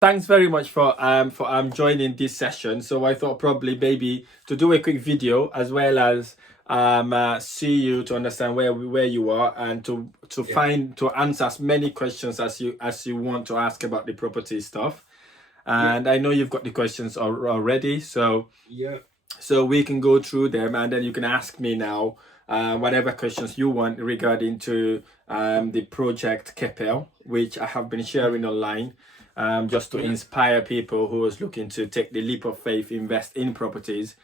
Thanks very much for joining this session. So I thought probably maybe to do a quick video as well as see you to understand where you are and to Yeah, find to answer as many questions as you want to ask about the property stuff. yeah, And I know you've got the questions already, yeah, so we can go through them and then you can ask me now whatever questions you want regarding to the project Kepel, which I have been sharing online, just to yeah, inspire people who is looking to take the leap of faith, invest in properties.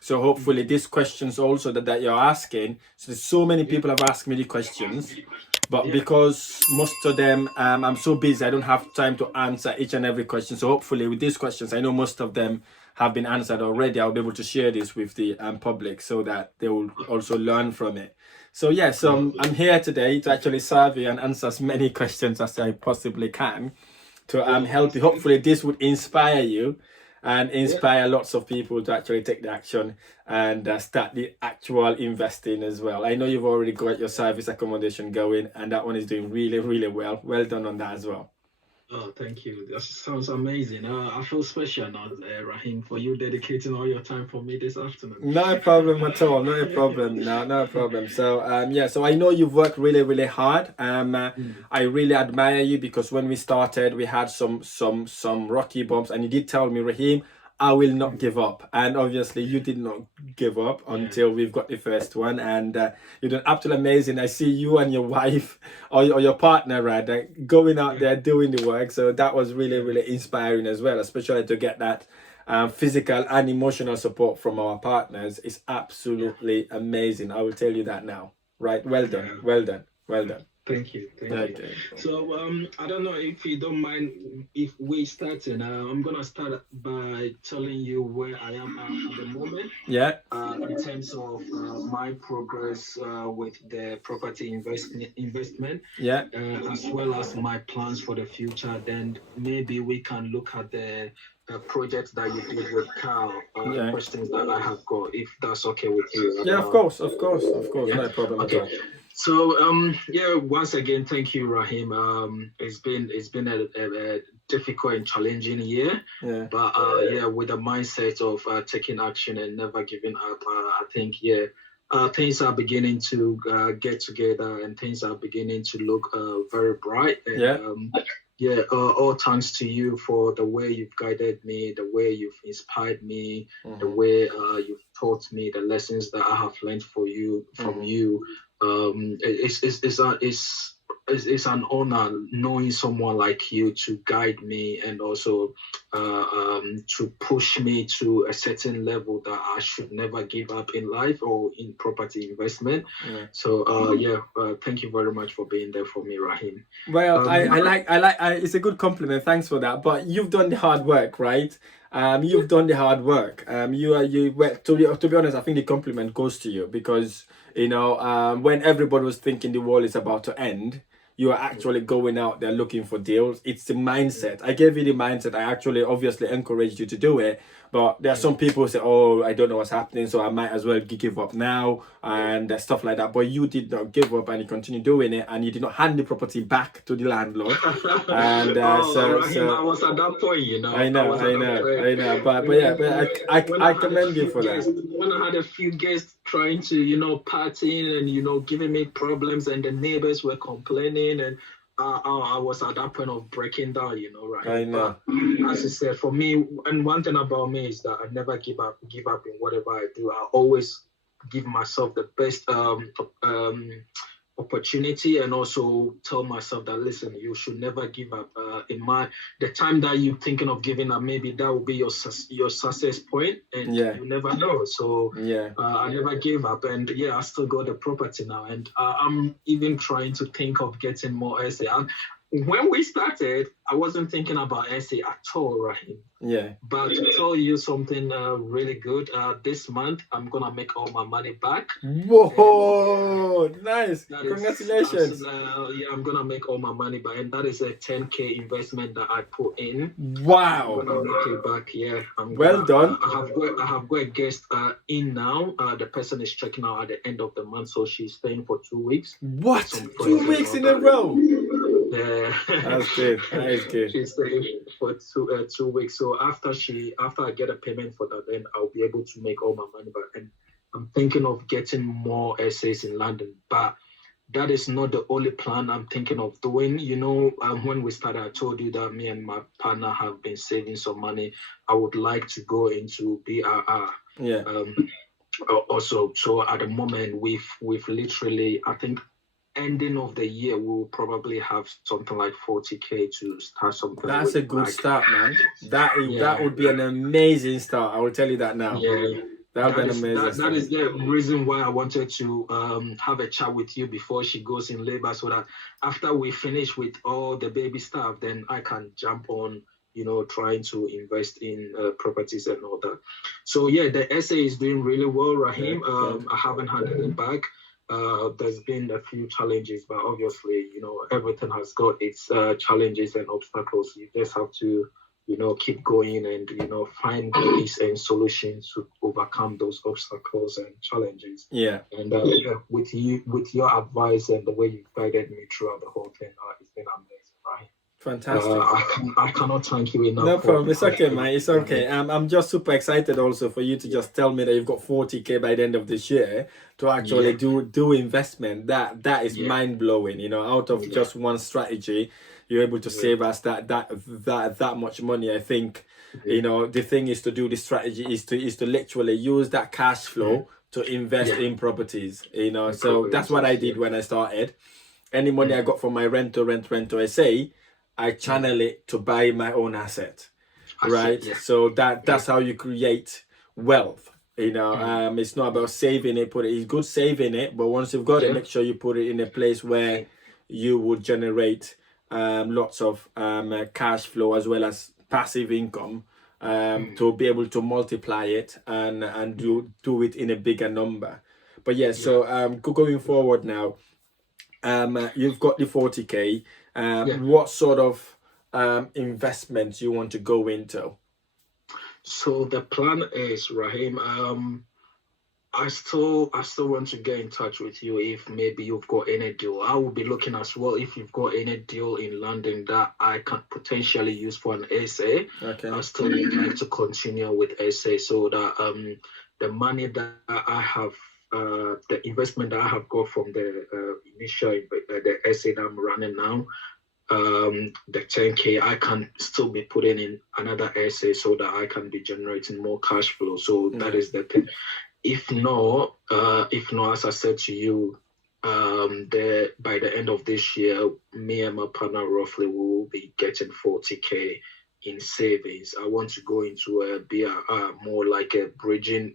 So hopefully these questions also that you're asking, so there's so many yeah, people have asked me the questions, but yeah. because most of them I'm so busy, I don't have time to answer each and every question. So hopefully with these questions, I know most of them have been answered already. I'll be able to share this with the public so that they will also learn from it. So yes, I'm here today to actually serve you and answer as many questions as I possibly can to Oh, help that's you. good. Hopefully this would inspire you and Yeah. inspire lots of people to actually take the action and start the actual investing as well. I know you've already got your service accommodation going, and that one is doing really, really well. Well done on that as well. Oh, thank you. That sounds amazing. I feel special now, Rahim, for you dedicating all your time for me this afternoon. No problem at all. Not a problem. No, no problem. So yeah, so I know you've worked really, really hard. Mm, I really admire you because when we started, we had some rocky bumps, and you did tell me, Raheem, I will not mm. give up. And obviously, you did not give up Yeah, until we've got the first one, and you're doing absolutely amazing. I see you and your wife or your partner rather going out yeah, there doing the work. So that was really, yeah, really inspiring as well, especially to get that physical and emotional support from our partners is yeah, absolutely amazing. I will tell you that now. Right? Well done. yeah. Well done. Well done. Thank you, thank you. Okay. So, I don't know if you don't mind if we starting. I'm gonna start by telling you where I am at the moment. Yeah. In terms of my progress with the property investment, Yeah. as well as my plans for the future. Then maybe we can look at the projects that you did with Carl, the Yeah. questions that I have got, if that's okay with you. I Yeah, don't of know. course, of course, of course. Yeah. No problem at Okay. all. So yeah, once again, thank you, Rahim. It's been a difficult and challenging year, Yeah. but yeah, with the mindset of taking action and never giving up, I think yeah, things are beginning to get together and things are beginning to look very bright. And Yeah. yeah, all thanks to you for the way you've guided me, the way you've inspired me, the Mm-hmm. way you've taught me the lessons that I have learned from Mm-hmm. you. It's an honor knowing someone like you to guide me and also to push me to a certain level that I should never give up in life or in property investment. Yeah. So yeah, thank you very much for being there for me, Rahim. Well, Um, it's a good compliment. Thanks for that. But you've done the hard work, right? You've done the hard work. Well, to be honest, I think the compliment goes to you because when everybody was thinking the world is about to end, you are actually going out there looking for deals. It's the mindset. I gave you the mindset. I actually obviously encouraged you to do it. But there are some people who say, "Oh, I don't know what's happening, so I might as well give up now," and stuff like that. But you did not give up, and you continue doing it, and you did not hand the property back to the landlord. And oh, Rahim, I was at that point, I I know, was at I that know, point I know. But yeah, when but when I I had a commend you few for that. guests, when I had a few guests trying to, partying and giving me problems, and the neighbors were complaining, and I was at that point of breaking down, I Rahim. But know. as you said, for me, and one thing about me is that I never give up in whatever I do. I always give myself the best opportunity and also tell myself that listen, you should never give up. In the time that you're thinking of giving up, maybe that will be your success point, and Yeah, you never know. So yeah. I never gave up, and yeah, I still got the property now, and I'm even trying to think of getting more essay. And when we started, I wasn't thinking about essay at all, Rahim. Yeah. But to tell you something really good, this month I'm gonna make all my money back, and Whoa, nice. that is Congratulations. absolutely, yeah, I'm gonna make all my money back, and that is a 10K investment that I put in. I'm Wow. gonna make it back. Yeah, I'm Well gonna. done. I have got a guest in now. The person is checking out at the end of the month, so she's staying for 2 weeks with What? some friends Two and weeks all in a that. row. Yeah, That's good. That is good. she's staying for 2 weeks. So after I get a payment for that, then I'll be able to make all my money back. And I'm thinking of getting more essays in London, but that is not the only plan I'm thinking of doing. When we started, I told you that me and my partner have been saving some money. I would like to go into BRR. Yeah. Also, so at the moment, we've literally, I think, ending of the year, we'll probably have something like 40K to start something That's with. a good Like, start, man. That yeah, would be an amazing start. I will tell you that now. yeah. That would be That an is amazing that start. is the reason why I wanted to have a chat with you before she goes in labor, so that after we finish with all the baby stuff, then I can jump on, trying to invest in properties and all that. So yeah, the essay is doing really well, Raheem. Good. I haven't handed it back. There's been a few challenges, but obviously, everything has got its challenges and obstacles. You just have to keep going and find ways and solutions to overcome those obstacles and challenges. Yeah. And yeah, with your advice and the way you guided me throughout the whole thing, it's been amazing, right? Fantastic. I cannot thank you enough. No problem. It's okay, man. It's okay. I'm just super excited also for you to just tell me that you've got 40K by the end of this year to actually do investment. That is mind blowing. Out of just one strategy, you're able to save us that much money. I think, the thing is to do the strategy is to literally use that cash flow to invest in properties. So that's what I did when I started. Any money I got from my rent to SA, I channel it to buy my own asset, right? So that's how you create wealth. It's not about saving it. It's good saving it, but once you've got it, make sure you put it in a place where you would generate lots of cash flow as well as passive income to be able to multiply it and do it in a bigger number. But so going forward now, you've got the 40K. What sort of investments you want to go into? So the plan is, Raheem, I still want to get in touch with you if maybe you've got any deal. I will be looking as well if you've got any deal in London that I can potentially use for an essay. Okay. I still would like to continue with essay so that the money that I have, the investment that I have got from the initial the essay that I'm running now, the 10K, I can still be putting in another essay so that I can be generating more cash flow. So that is the thing. If not, as I said to you, by the end of this year, me and my partner roughly will be getting 40K in savings. I want to go into a more like a bridging,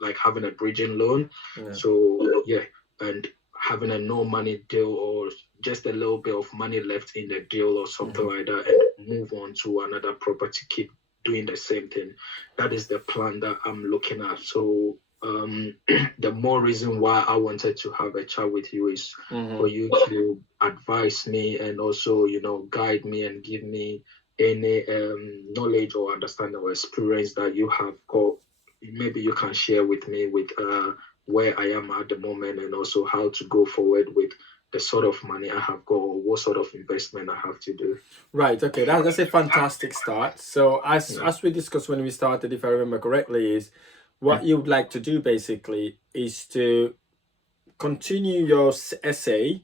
like having a bridging loan. So and having a no money deal or just a little bit of money left in the deal or something like that, and move on to another property, keep doing the same thing. That is the plan that I'm looking at. So the more reason why I wanted to have a chat with you is for you to advise me and also, guide me and give me any knowledge or understanding or experience that you have got. Maybe you can share with me with where I am at the moment and also how to go forward with the sort of money I have got or what sort of investment I have to do. Right. Okay. That's a fantastic start. So as we discussed when we started, if I remember correctly, is what you would like to do basically is to continue your essay,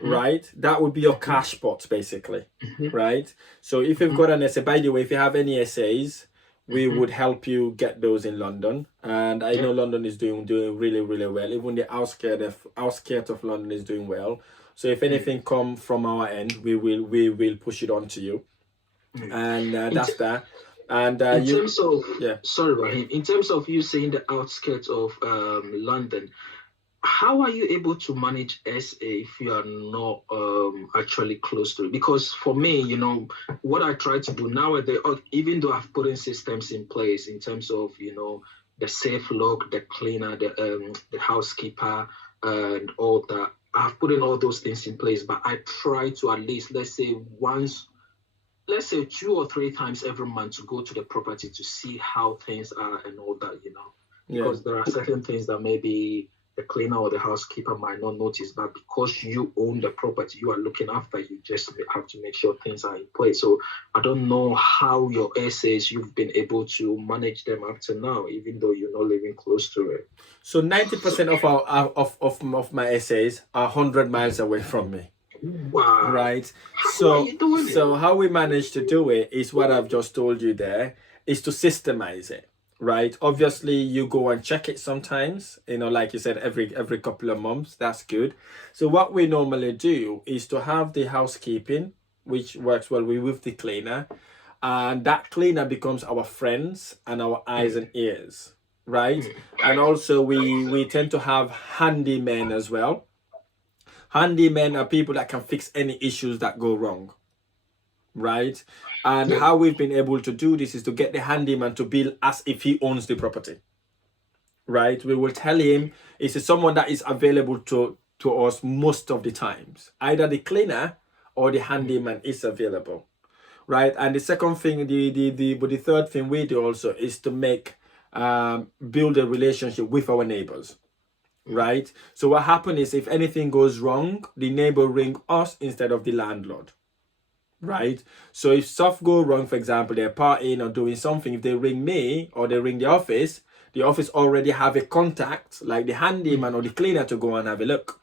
right? That would be your cash pot basically, right? So if you've got an essay, by the way, if you have any essays, we would help you get those in London. And I know London is doing really, really well. Even the outskirts of London is doing well. So if anything come from our end, we will push it on to you. And that's that. And sorry, Raheem, in terms of you saying the outskirts of London, how are you able to manage SA if you are not actually close to it? Because for me, what I try to do nowadays, even though I've put in systems in place in terms of, the safe lock, the cleaner, the housekeeper, and all that, I've put in all those things in place, but I try to at least, let's say 2 or 3 times every month to go to the property to see how things are and all that, because there are certain things that maybe the cleaner or the housekeeper might not notice, but because you own the property, you are looking after, you just have to make sure things are in place. So I don't know how your essays you've been able to manage them up to now, even though you're not living close to it. So 90% of our of my essays are 100 miles away from me. Wow. Right. How are you doing So how we manage to do it is what I've just told you there, is to systemize it. Right. Obviously you go and check it sometimes, like you said, every couple of months. That's good. So what we normally do is to have the housekeeping, which works well with the cleaner, and that cleaner becomes our friends and our eyes and ears. Right. And also we tend to have handymen as well. Handymen are people that can fix any issues that go wrong, right? And how we've been able to do this is to get the handyman to bill as if he owns the property, right? We will tell him it's someone that is available to us most of the times. Either the cleaner or the handyman is available, right? And the second thing, the third thing we do also is to build a relationship with our neighbors. Right. So what happens is if anything goes wrong, the neighbor ring us instead of the landlord. Right. So if stuff go wrong, for example, they're partying or doing something, if they ring me or they ring the office already have a contact like the handyman or the cleaner to go and have a look.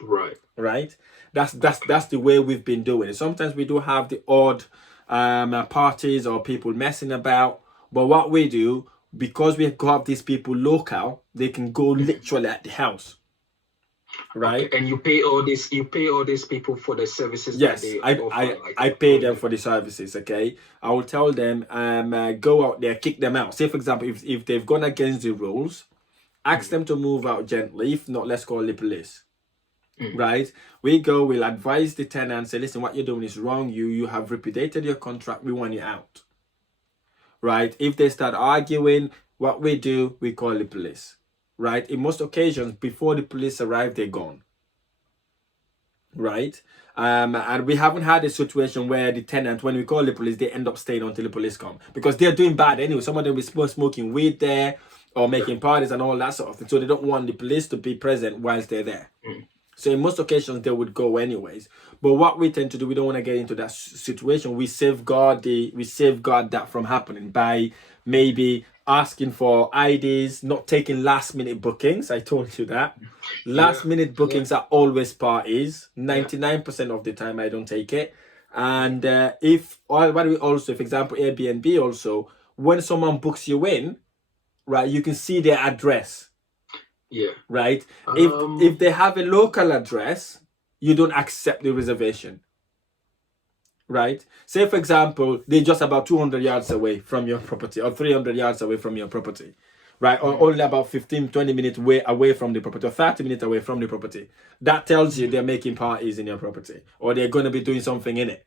Right. Right. That's the way we've been doing it. Sometimes we do have the odd parties or people messing about, but what we do, because we have these people local, they can go literally at the house, right? Okay. And you pay all these people for the services. Yes, that they I pay them for the services. Okay, I will tell them go out there, kick them out. Say for example, if they've gone against the rules, ask them to move out gently. If not, let's call the police. Right, we'll advise the tenant, say, listen, what you're doing is wrong. You have repudiated your contract, we want you out. Right, if they start arguing, what we do, we call the police. Right, in most occasions before the police arrive, they're gone. Right, and we haven't had a situation where the tenant, when we call the police, they end up staying until the police come, because they're doing bad anyway. Some of them will smoking weed there or making parties and all that sort of thing, so they don't want the police to be present whilst they're there. So in most occasions they would go anyways. But what we tend to do, we don't want to get into that situation. We safeguard that from happening by maybe asking for IDs, not taking last minute bookings. I told you that. Last minute bookings are always parties. 99% of the time I don't take it. And what we also, for example, Airbnb also, when someone books you in, right, you can see their address. Yeah. Right. If they have a local address, you don't accept the reservation. Right. Say for example, they're just about 200 yards away from your property or 300 yards away from your property. Right. Or only about 15-20 minutes away from the property or 30 minutes away from the property. That tells you they're making parties in your property or they're going to be doing something in it,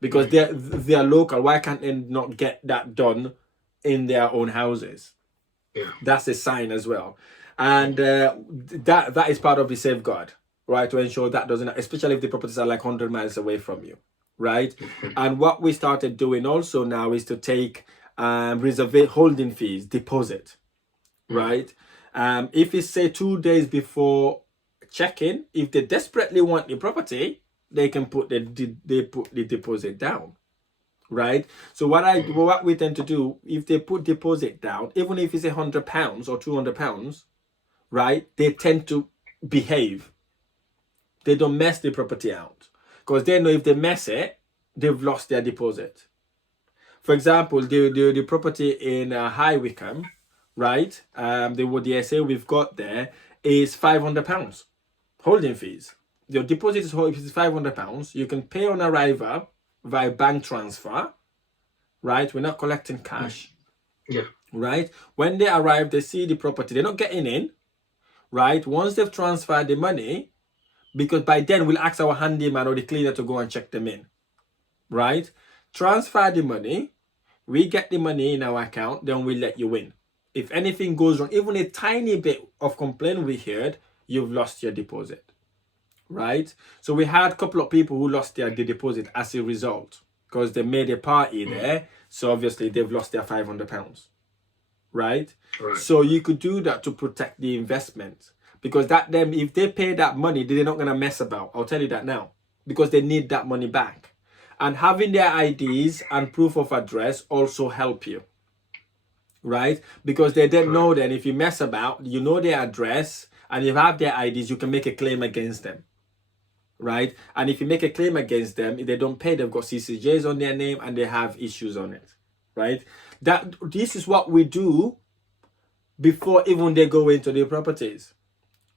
because they're local. Why can't they not get that done in their own houses? Yeah. That's a sign as well. And that is part of the safeguard, right, to ensure that doesn't, especially if the properties are like 100 miles away from you, right? And what we started doing also now is to take holding fees, deposit, right? If it's say 2 days before check-in, if they desperately want the property, they can put the deposit down. Right. So what we tend to do, if they put deposit down, even if it's £100 or £200, right, they tend to behave. They don't mess the property out, because they know if they mess it, they've lost their deposit. For example, the property in High Wycombe, right, the SA we've got there is £500 holding fees. Your deposit is £500. You can pay on arrival via bank transfer, right? We're not collecting cash. Yeah. Right? When they arrive, they see the property. They're not getting in, right? Once they've transferred the money, because by then we'll ask our handyman or the cleaner to go and check them in, right? Transfer the money, we get the money in our account, then we let you in. If anything goes wrong, even a tiny bit of complaint we heard, you've lost your deposit. Right, so we had a couple of people who lost the deposit as a result, because they made a party there, so obviously they've lost their £500. Right, so you could do that to protect the investment. because that them if they pay that money, they're not gonna mess about. I'll tell you that now, because they need that money back. And having their IDs and proof of address also help you, right? Because they then know then if you mess about, you know their address and you have their IDs, you can make a claim against them, right? And if you make a claim against them, if they don't pay, they've got CCJs on their name and they have issues on it, right? This is what we do before even they go into the properties,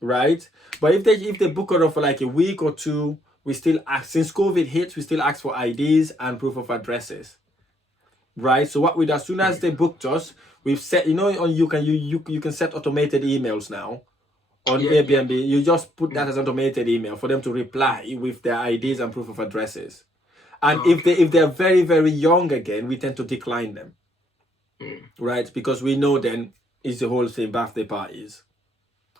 right? But if they book it off for like a week or two, we still ask, since COVID hit, we still ask for IDs and proof of addresses, right? So what we do, as soon as they booked us, we've set, you know, on you can set automated emails now on Airbnb. You just put that as automated email for them to reply with their IDs and proof of addresses. And if they're very, very young again, we tend to decline them, right? Because we know then it's the whole thing, birthday parties,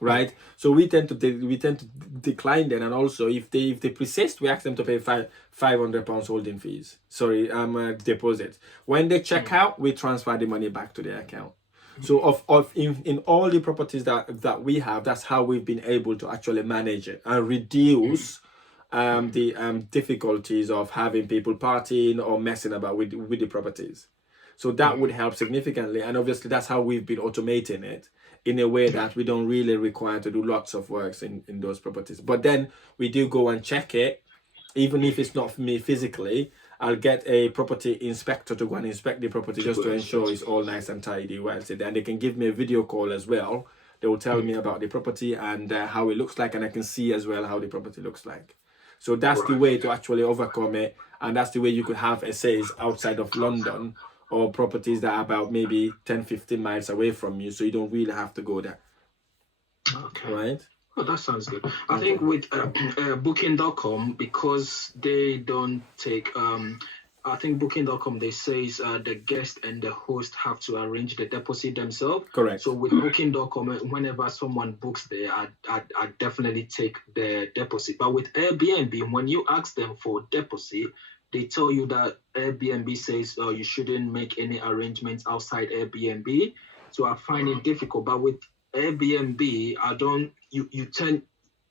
right? So we tend to decline them. And also if they persist, we ask them to pay £500 holding fees, deposit. When they check out, we transfer the money back to their account. So in all the properties that we have, that's how we've been able to actually manage it and reduce the difficulties of having people partying or messing about with the properties. So that would help significantly. And obviously that's how we've been automating it in a way that we don't really require to do lots of works in those properties. But then we do go and check it, even if it's not for me physically. I'll get a property inspector to go and inspect the property just to ensure it's all nice and tidy. Well, and they can give me a video call as well. They will tell me about the property and how it looks like, and I can see as well how the property looks like. So that's the way to actually overcome it, and that's the way you could have essays outside of London or properties that are about maybe 10-15 miles away from you, so you don't really have to go there. Okay. Right? Oh, that sounds good. I think with Booking.com, because they don't take, I think Booking.com, they says the guest and the host have to arrange the deposit themselves. Correct. So with Booking.com, whenever someone books there, I definitely take the deposit. But with Airbnb, when you ask them for deposit, they tell you that Airbnb says you shouldn't make any arrangements outside Airbnb. So I find it difficult. But with Airbnb,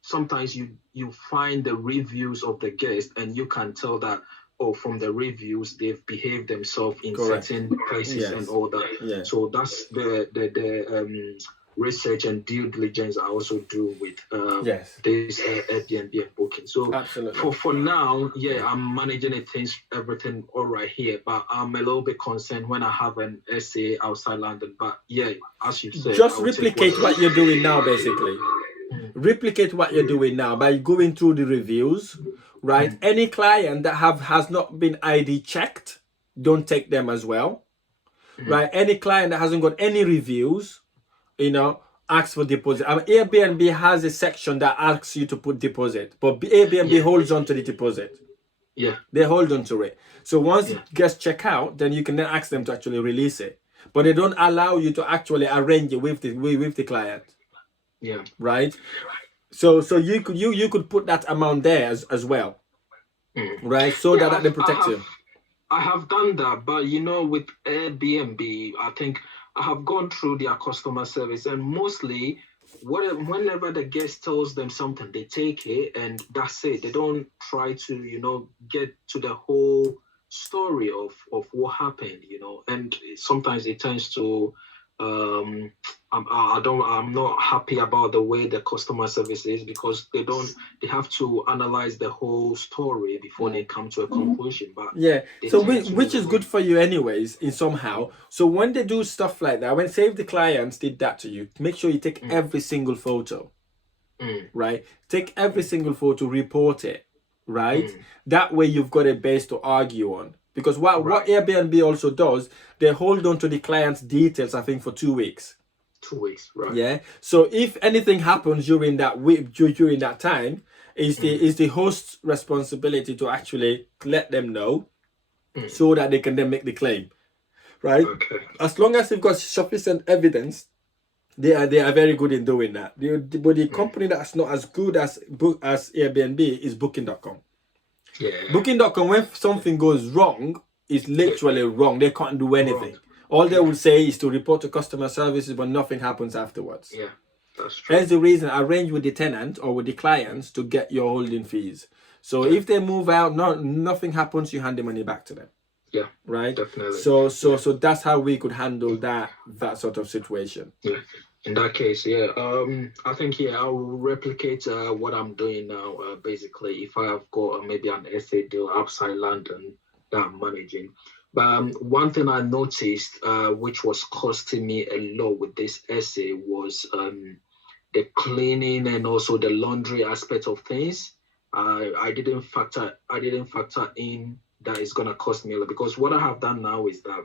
sometimes you find the reviews of the guest and you can tell that, from the reviews, they've behaved themselves in certain places and all that. Yeah. So that's the research and due diligence I also do with this Airbnb and Booking. So for now, I'm managing everything all right here, but I'm a little bit concerned when I have an essay outside London. But as you said, just replicate what you're doing now, basically. Replicate what you're doing now by going through the reviews, right? Any client that has not been ID checked, don't take them as well, right? Any client that hasn't got any reviews, ask for deposit. Airbnb has a section that asks you to put deposit, but Airbnb holds on to the deposit. Yeah, they hold on to it. So once guests check out, then you can then ask them to actually release it, but they don't allow you to actually arrange it with the client. Yeah, right. So you could put that amount there as well, right? So that they protect you. I have done that, but with Airbnb, I think I have gone through their customer service, and mostly whenever the guest tells them something, they take it and that's it. They don't try to, get to the whole story of what happened, and sometimes it tends to I'm not happy about the way the customer service is, because they have to analyze the whole story before they come to a conclusion. But so which is good for you anyways in somehow. So when they do stuff like that, when say if the clients did that to you, make sure you take every single photo, right? Take every single photo, report it, right? That way you've got a base to argue on. Because what Airbnb also does, they hold on to the client's details, I think, for 2 weeks. 2 weeks, right? Yeah. So if anything happens during that week, during that time, is the host's responsibility to actually let them know, so that they can then make the claim, right? Okay. As long as they've got sufficient evidence, they are very good in doing that. But the company that's not as good as Airbnb is Booking.com. Yeah. Booking.com, when something goes wrong, it's literally wrong. They can't do anything. All they will say is to report to customer services, but nothing happens afterwards. Yeah. That's true. Hence the reason arrange with the tenant or with the clients to get your holding fees. So if they move out, nothing happens, you hand the money back to them. Yeah, right. definitely. So that's how we could handle that sort of situation. Yeah. In that case, I think I'll replicate what I'm doing now. Basically, if I have got maybe an estate deal outside London that I'm managing. But one thing I noticed, which was costing me a lot with this essay, was the cleaning and also the laundry aspect of things. I didn't factor in that it's gonna cost me a lot, because what I have done now is that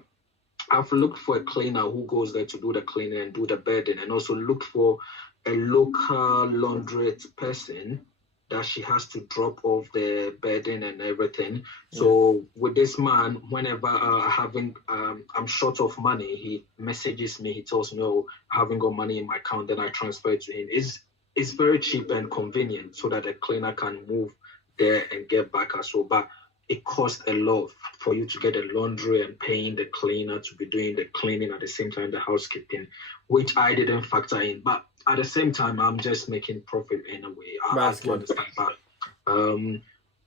I've looked for a cleaner who goes there to do the cleaning and do the bedding, and also looked for a local laundrette person that she has to drop off the bedding and everything. So with this man, whenever I'm short of money, he messages me, he tells me, oh, I haven't got money in my account, then I transfer it to him. It's very cheap and convenient so that the cleaner can move there and get back as well. But it costs a lot for you to get the laundry and paying the cleaner to be doing the cleaning at the same time, the housekeeping, which I didn't factor in. But at the same time, I'm just making profit in a way. I do understand. But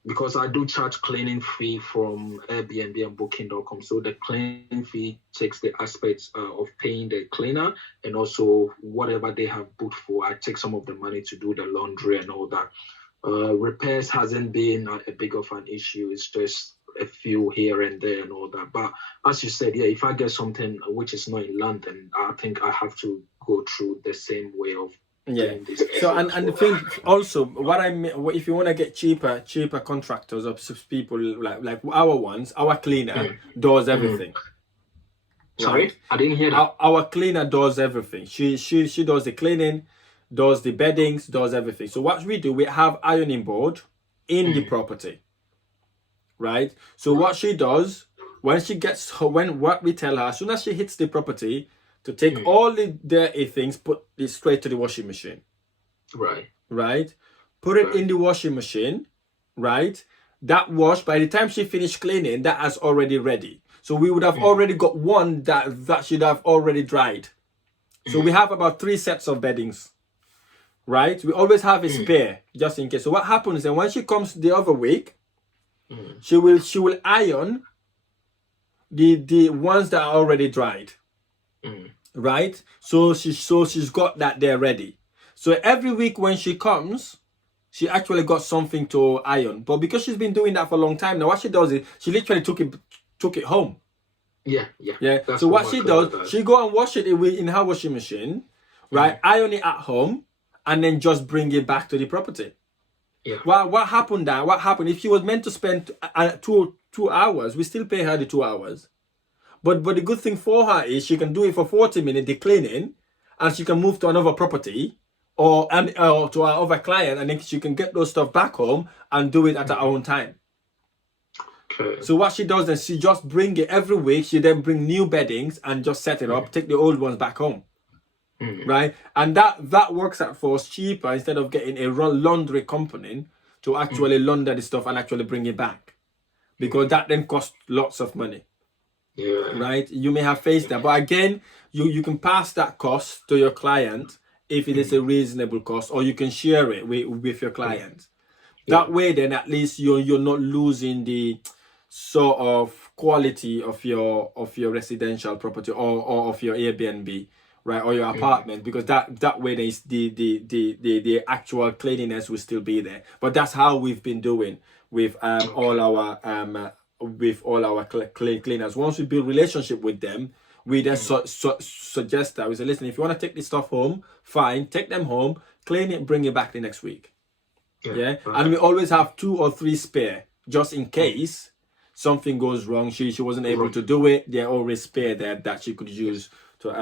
because I do charge cleaning fee from Airbnb and Booking.com, so the cleaning fee takes the aspects of paying the cleaner, and also whatever they have booked for, I take some of the money to do the laundry and all that. Repairs hasn't been a big of an issue. It's just a few here and there and all that. But as you said, if I get something which is not in London, I think I have to go through the same way of doing this. So and the thing also, what I mean, if you want to get cheaper contractors or people like our ones, our cleaner does everything. Sorry, right? I didn't hear that. Our cleaner does everything. She does the cleaning, does the beddings, does everything. So what we do, we have ironing board in the property, right? So what she does, when she gets what we tell her, as soon as she hits the property, to take all the dirty things, put it straight to the washing machine. Right? Put it in the washing machine, right? That wash, by the time she finished cleaning, that is already ready. So we would have already got one that should have already dried. So we have about 3 sets of beddings. Right? We always have a spare just in case. So what happens is that when she comes the other week, she will iron the ones that are already dried. Right? So she's got that there ready. So every week when she comes, she actually got something to iron. But because she's been doing that for a long time now, what she does is she literally took it home. Yeah. So what she does, she go and wash it in her washing machine, right? Iron it at home, and then just bring it back to the property. What happened there? What happened if she was meant to spend 2 hours? We still pay her the 2 hours. But the good thing for her is she can do it for 40 minutes, the cleaning, and she can move to another property or to our other client, and then she can get those stuff back home and do it at her own time. Okay. So what she does is she just bring it every week. She then bring new beddings and just set it up, take the old ones back home. Right? And that works out for us cheaper instead of getting a laundry company to actually launder the stuff and actually bring it back. Because that then costs lots of money. Right? You may have faced that. But again, you can pass that cost to your client if it is a reasonable cost, or you can share it with your client. That way then at least you're not losing the sort of quality of your residential property or of your Airbnb, right, or your apartment, because that way there is the actual cleanliness will still be there. But that's how we've been doing with all our cleaners. Once we build relationship with them, we then suggest that we say, listen, if you want to take this stuff home, fine, take them home, clean it, bring it back the next week. And we always have 2 or 3 spare just in case something goes wrong. She wasn't able to do it. They're always spare there that she could use to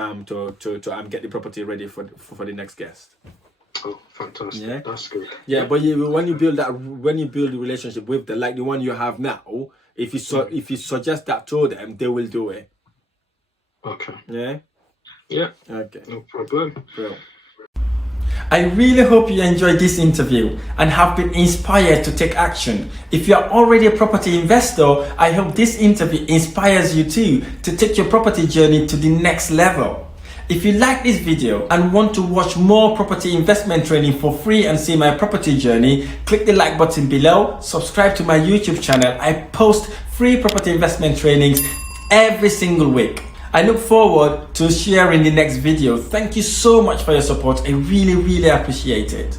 get the property ready for the next guest. Oh, fantastic! That's good. But when you build the relationship with them, like the one you have now, if you suggest that to them, they will do it. Okay. Yeah. Okay. No problem. Well. I really hope you enjoyed this interview and have been inspired to take action. If you are already a property investor, I hope this interview inspires you too to take your property journey to the next level. If you like this video and want to watch more property investment training for free and see my property journey, click the like button below, subscribe to my YouTube channel. I post free property investment trainings every single week. I look forward to sharing the next video. Thank you so much for your support. I really appreciate it.